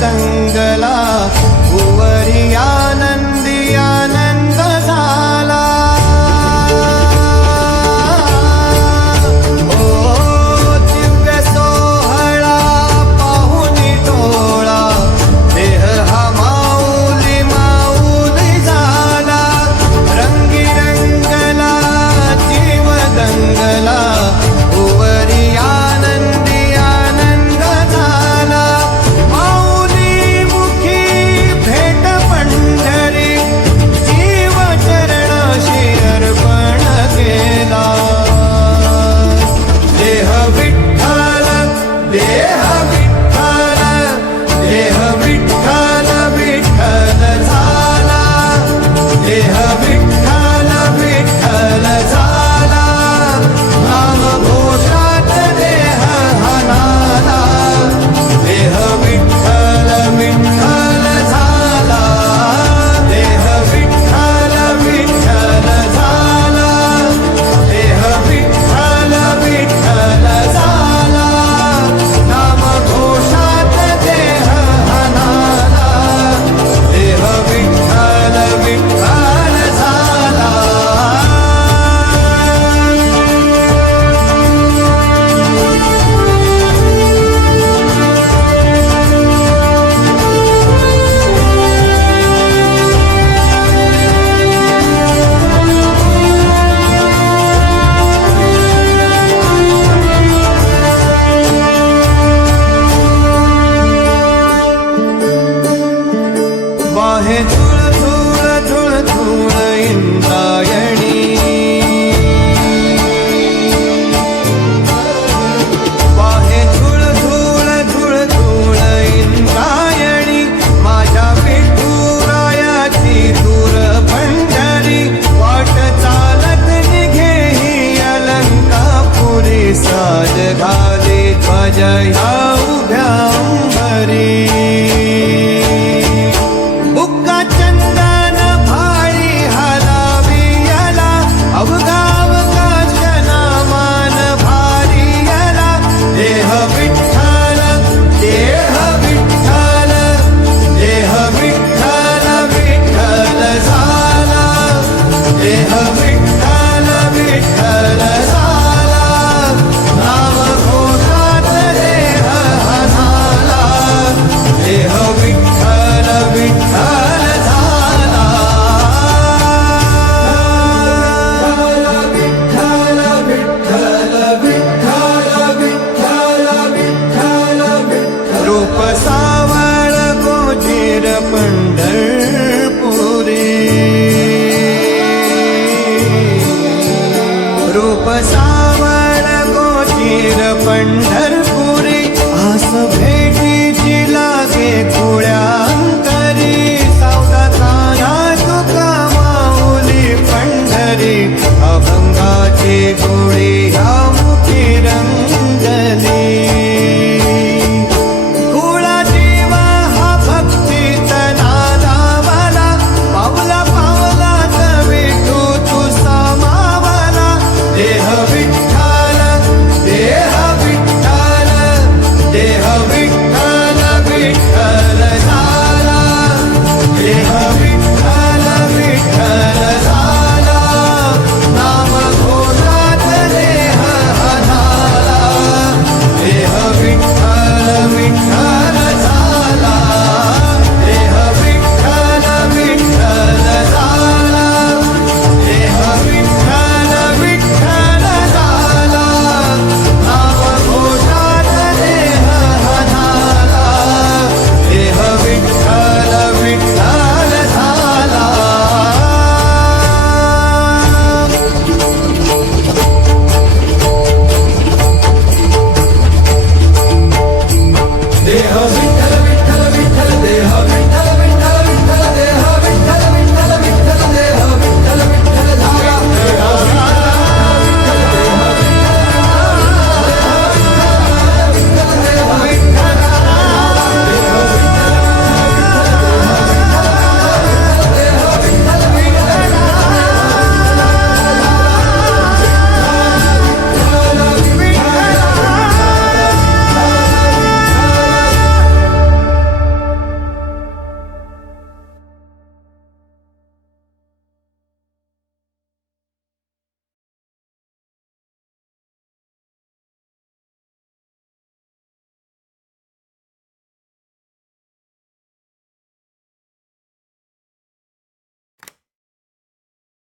tan हे झुळ झुळ झुळ झुळ इंद्रायणी. वाहे झुळ झुळ झुळ झुळ इंद्रायणी. माझ्या विठुरायाची दूर पंढरी वाट चालत निघे ही अलंकापुरी साज घाले. ध्वजया